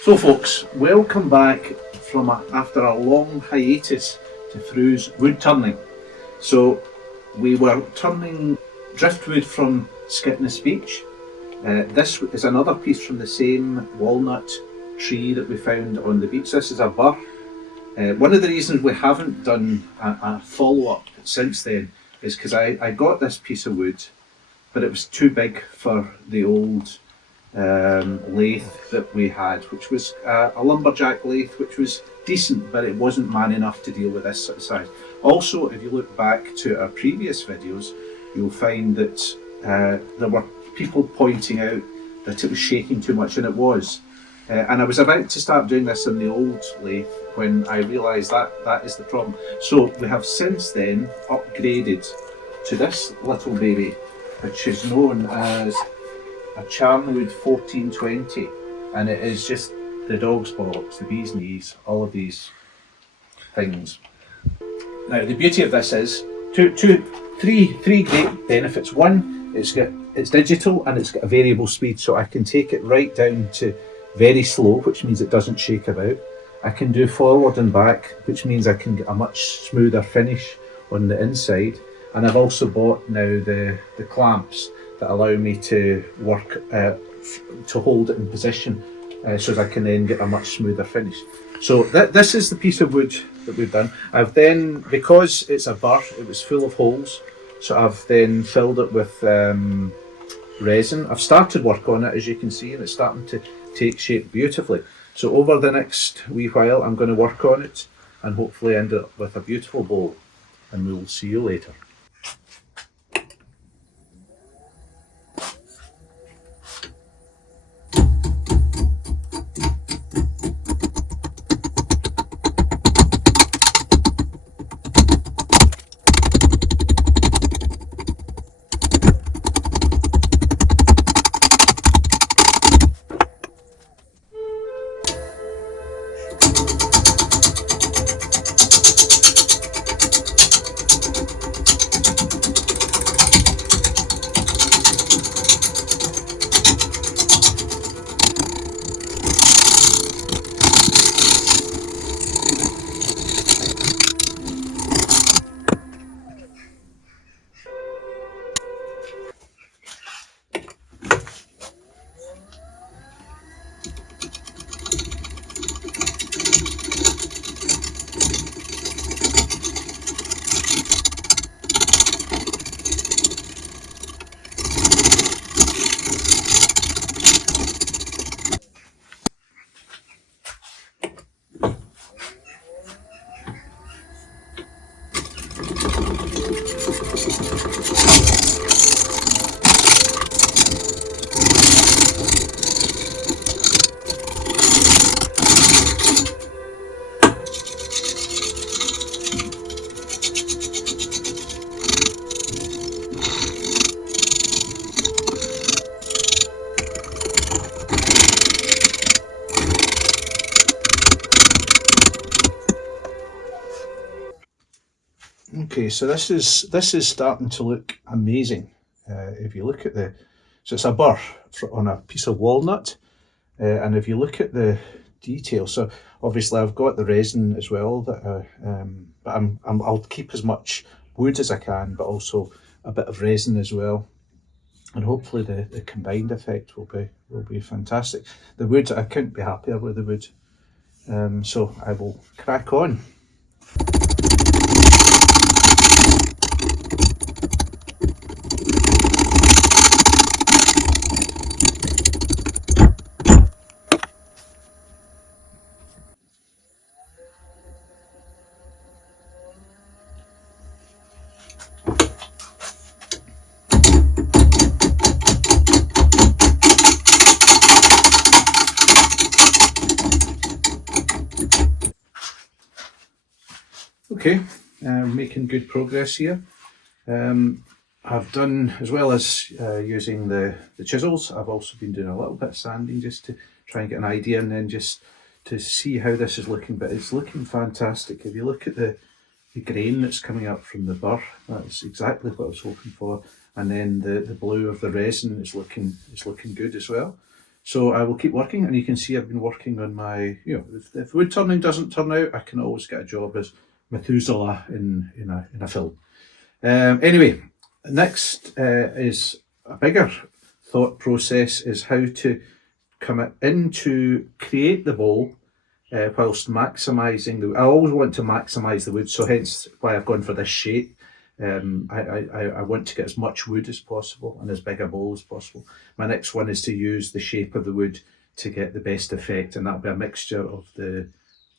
So folks, welcome back from after a long hiatus to Frew's Woodturning. So we were turning driftwood from Skipness Beach. This is another piece from the same walnut tree that we found on the beach. This is a Burr. One of the reasons we haven't done a follow-up since then is because I got this piece of wood, but it was too big for the old lathe that we had, which was a lumberjack lathe, which was decent, but it wasn't man enough to deal with this sort of size. Also, if you look back to our previous videos, you'll find that there were people pointing out that it was shaking too much, and it was. And I was about to start doing this in the old lathe when I realised that is the problem. So we have since then upgraded to this little baby, which is known as a Charnwood 1420, and it is just the dog's bollocks, the bee's knees, all of these things. Now the beauty of this is three great benefits. One, it's digital and it's got a variable speed, so I can take it right down to very slow, which means it doesn't shake about. I can do forward and back, which means I can get a much smoother finish on the inside. And I've also bought now the clamps that allow me to work to hold it in position, so that I can then get a much smoother finish. So this is the piece of wood that we've done. I've then, because it's a Burr, it was full of holes, so I've then filled it with resin. I've started work on it, as you can see, and it's starting to take shape beautifully. So over the next wee while I'm going to work on it and hopefully end up with a beautiful bowl, and we will see you later. Okay, so this is starting to look amazing. If you look at so it's a Burr on a piece of walnut, and if you look at the detail, so obviously I've got the resin as well, that but I'll keep as much wood as I can, but also a bit of resin as well, and hopefully the combined effect will be fantastic. The wood, I couldn't be happier with the wood, so I will crack on. Okay, making good progress here. I've done, as well as using the chisels, I've also been doing a little bit of sanding just to try and get an idea, and then just to see how this is looking. But it's looking fantastic. If you look at the grain that's coming up from the Burr, that's exactly what I was hoping for. And then the blue of the resin is looking good as well. So I will keep working, and you can see I've been working on my, if wood turning doesn't turn out, I can always get a job as Methuselah in a film. Anyway, next is a bigger thought process is how to come in to create the bowl whilst maximising the. I always want to maximise the wood, so hence why I've gone for this shape. I want to get as much wood as possible and as big a bowl as possible. My next one is to use the shape of the wood to get the best effect, and that'll be a mixture of the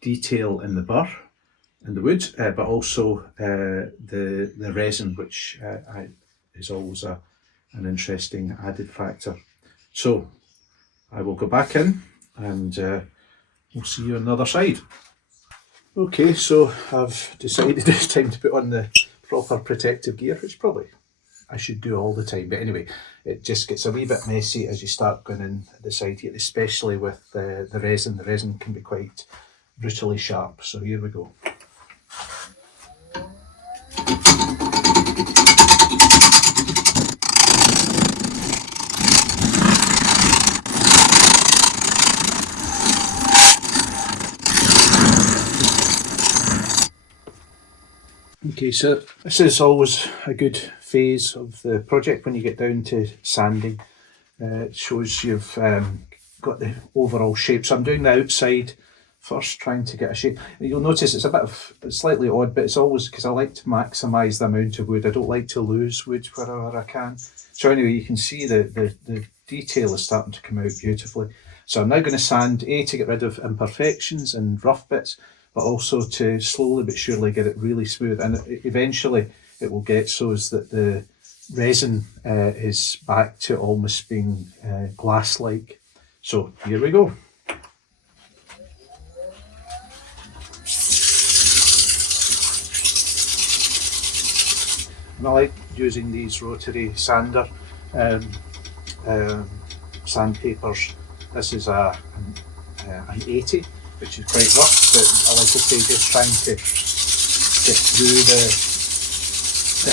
detail in the burr and the wood, but also the resin, which is always an interesting added factor. So I will go back in and we'll see you on the other side. Okay, so I've decided it's time to put on the proper protective gear, which probably I should do all the time, but anyway, it just gets a wee bit messy as you start going in at the side here, especially with the resin. The resin can be quite brutally sharp, so here we go. Okay, so this is always a good phase of the project when you get down to sanding. It shows you've got the overall shape. So I'm doing the outside first, trying to get a shape. You'll notice it's slightly odd, but it's always because I like to maximise the amount of wood. I don't like to lose wood wherever I can. So anyway, you can see the detail is starting to come out beautifully. So I'm now going to sand, to get rid of imperfections and rough bits, but also to slowly but surely get it really smooth. And eventually it will get so that the resin is back to almost being glass-like. So here we go. And I like using these rotary sander sandpapers. This is an 80, which is quite rough, but I like to say just trying to get through the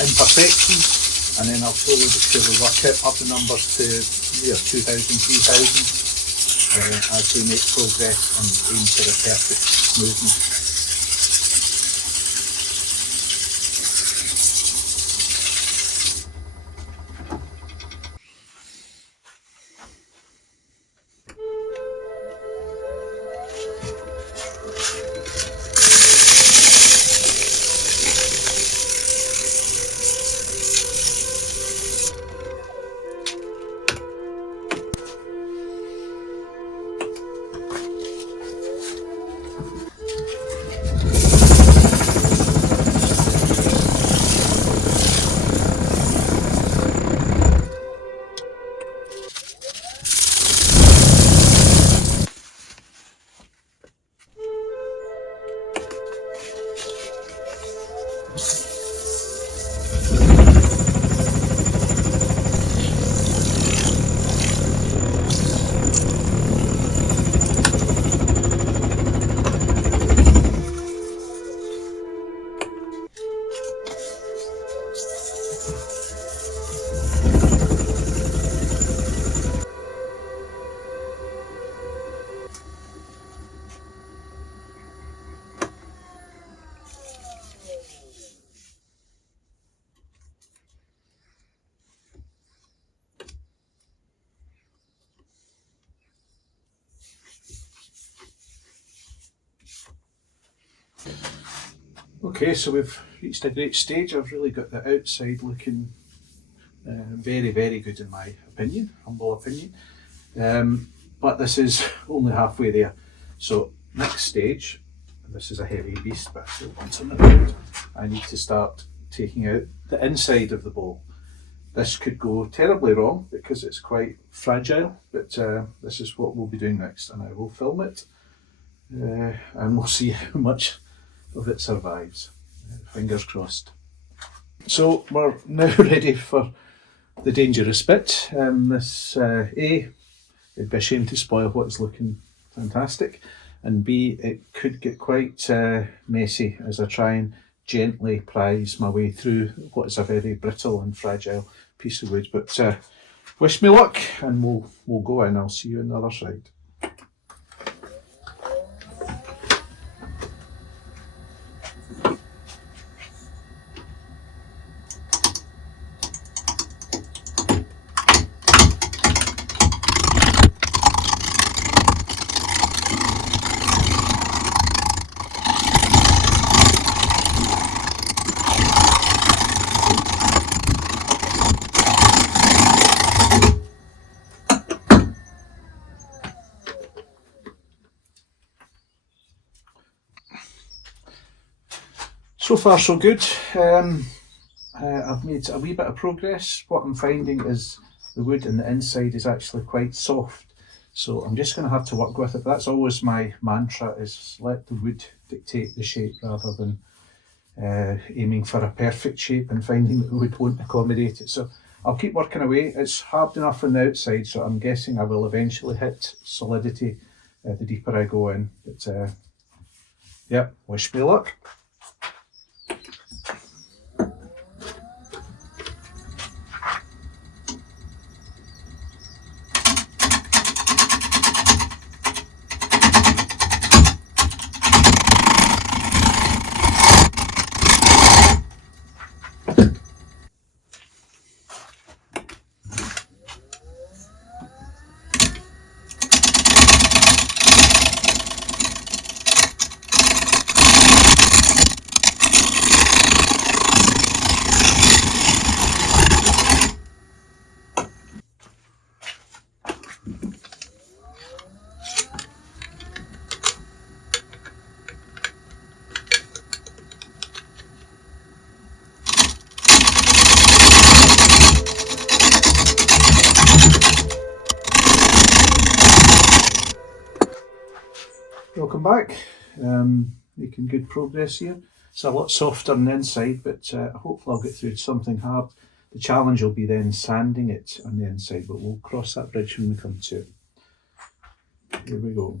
imperfections, and then I'll slowly but surely work up the numbers to 2,000, 3,000 as we make progress and aim for the perfect smoothness. Okay, so we've reached a great stage. I've really got the outside looking very, very good in my opinion, humble opinion. But this is only halfway there. So next stage, this is a heavy beast, but once on the road, I need to start taking out the inside of the bowl. This could go terribly wrong because it's quite fragile, but this is what we'll be doing next, and I will film it and we'll see how much of it survives. Fingers crossed. So we're now ready for the dangerous bit. This it'd be a shame to spoil what's looking fantastic, and B, it could get quite messy as I try and gently prise my way through what is a very brittle and fragile piece of wood. But Wish me luck, and we'll go in. I'll see you on the other side. So far so good. I've made a wee bit of progress. What I'm finding is the wood on the inside is actually quite soft, so I'm just going to have to work with it. That's always my mantra, is let the wood dictate the shape rather than aiming for a perfect shape and finding that the wood won't accommodate it. So I'll keep working away. It's hard enough on the outside, so I'm guessing I will eventually hit solidity the deeper I go in. But yeah, wish me luck. Welcome back. Making good progress here. It's a lot softer on the inside, but hopefully I'll get through to something hard. The challenge will be then sanding it on the inside, but we'll cross that bridge when we come to it. Here we go.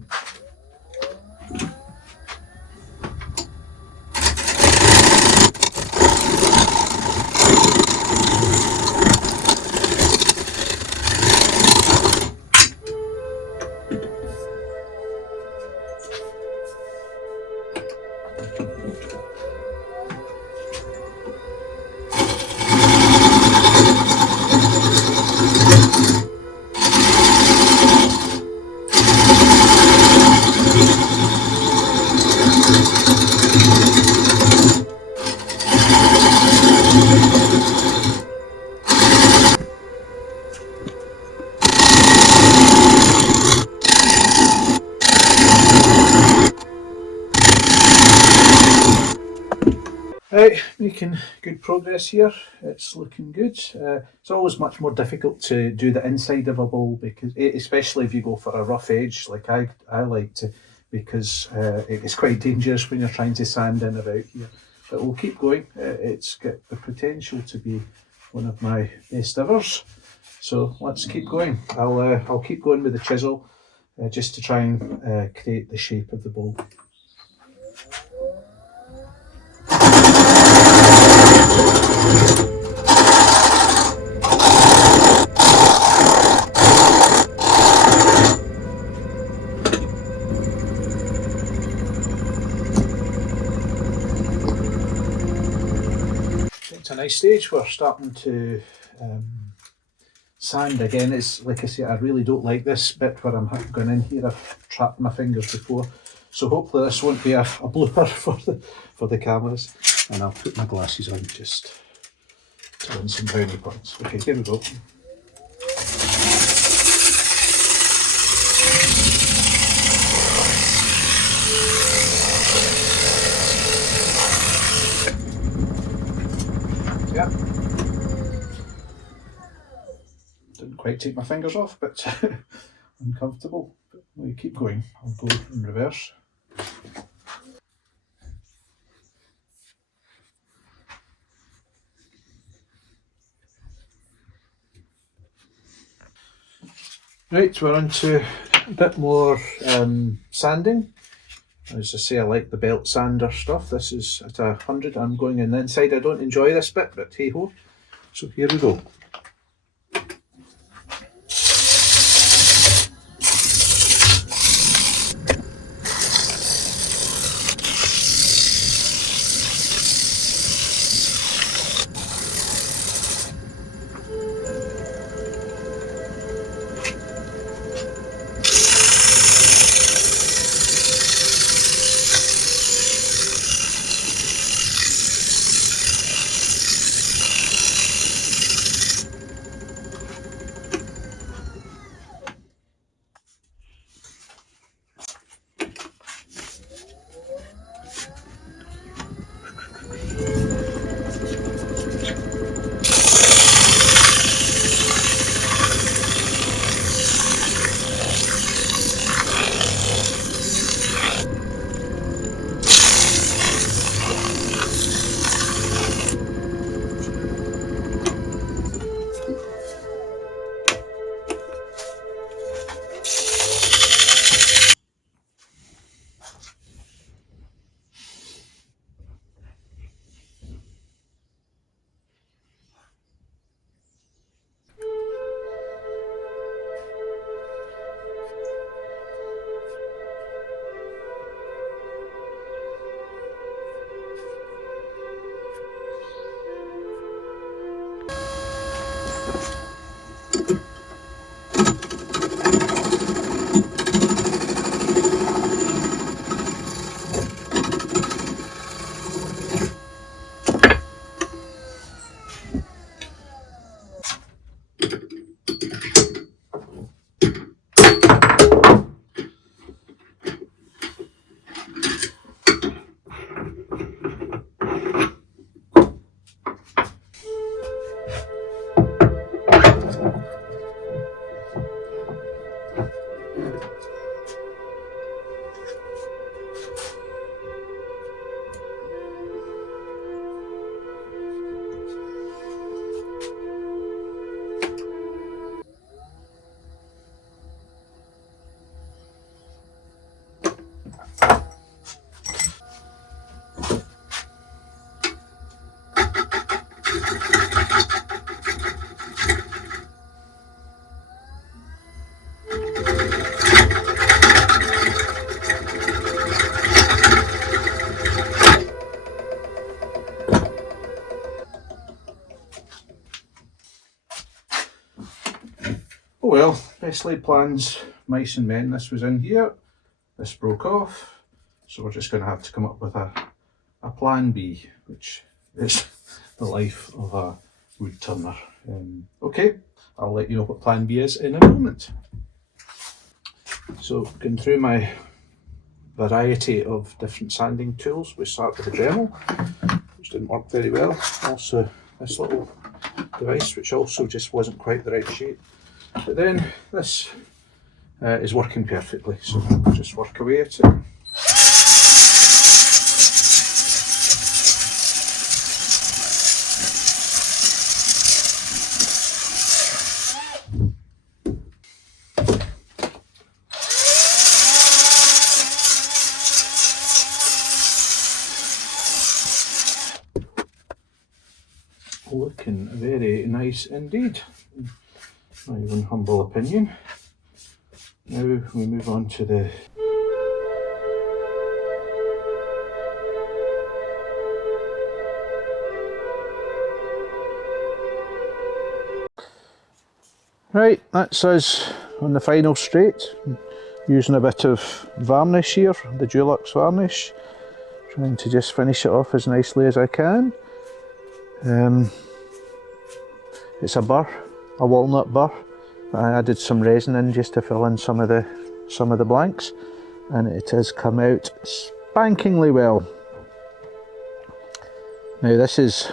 Right, making good progress here. It's looking good. It's always much more difficult to do the inside of a bowl, because especially if you go for a rough edge like I like to, because it's quite dangerous when you're trying to sand in about here. But we'll keep going. It's got the potential to be one of my best evers. So let's keep going. I'll keep going with the chisel just to try and create the shape of the bowl. It's a nice stage. We're starting to sand again. It's like I say, I really don't like this bit where I'm going in here. I've trapped my fingers before, so hopefully this won't be a blooper for the cameras. And I'll put my glasses on just to win some brownie points. Okay, here we go. Yeah. Didn't quite take my fingers off, but uncomfortable. But we keep going. I'll go in reverse. Right, we're on to a bit more sanding. As I say, I like the belt sander stuff. This is at 100. I'm going in the inside. I don't enjoy this bit, but hey ho. So here we go. Test laid plans, mice and men, this was in here. This broke off, so we're just going to have to come up with a plan B, which is the life of a wood turner. Okay, I'll let you know what plan B is in a moment. So going through my variety of different sanding tools, we start with the Dremel, which didn't work very well. Also this little device, which also just wasn't quite the right shape. But then this is working perfectly, so we'll just work away at it. Looking very nice indeed, my own humble opinion. Now we move on to the right, that's us on the final straight, using a bit of varnish here, the Dulux varnish, trying to just finish it off as nicely as I can. It's a burr, a walnut burr. I added some resin in just to fill in some of the blanks, and it has come out spankingly well. Now this is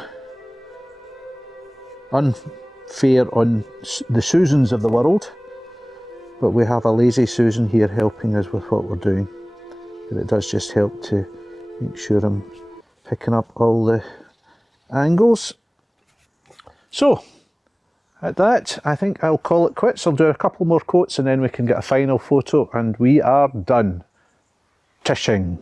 unfair on the Susans of the world, but we have a lazy Susan here helping us with what we're doing. But it does just help to make sure I'm picking up all the angles. So at that, I think I'll call it quits. I'll do a couple more coats and then we can get a final photo and we are done. Tishing.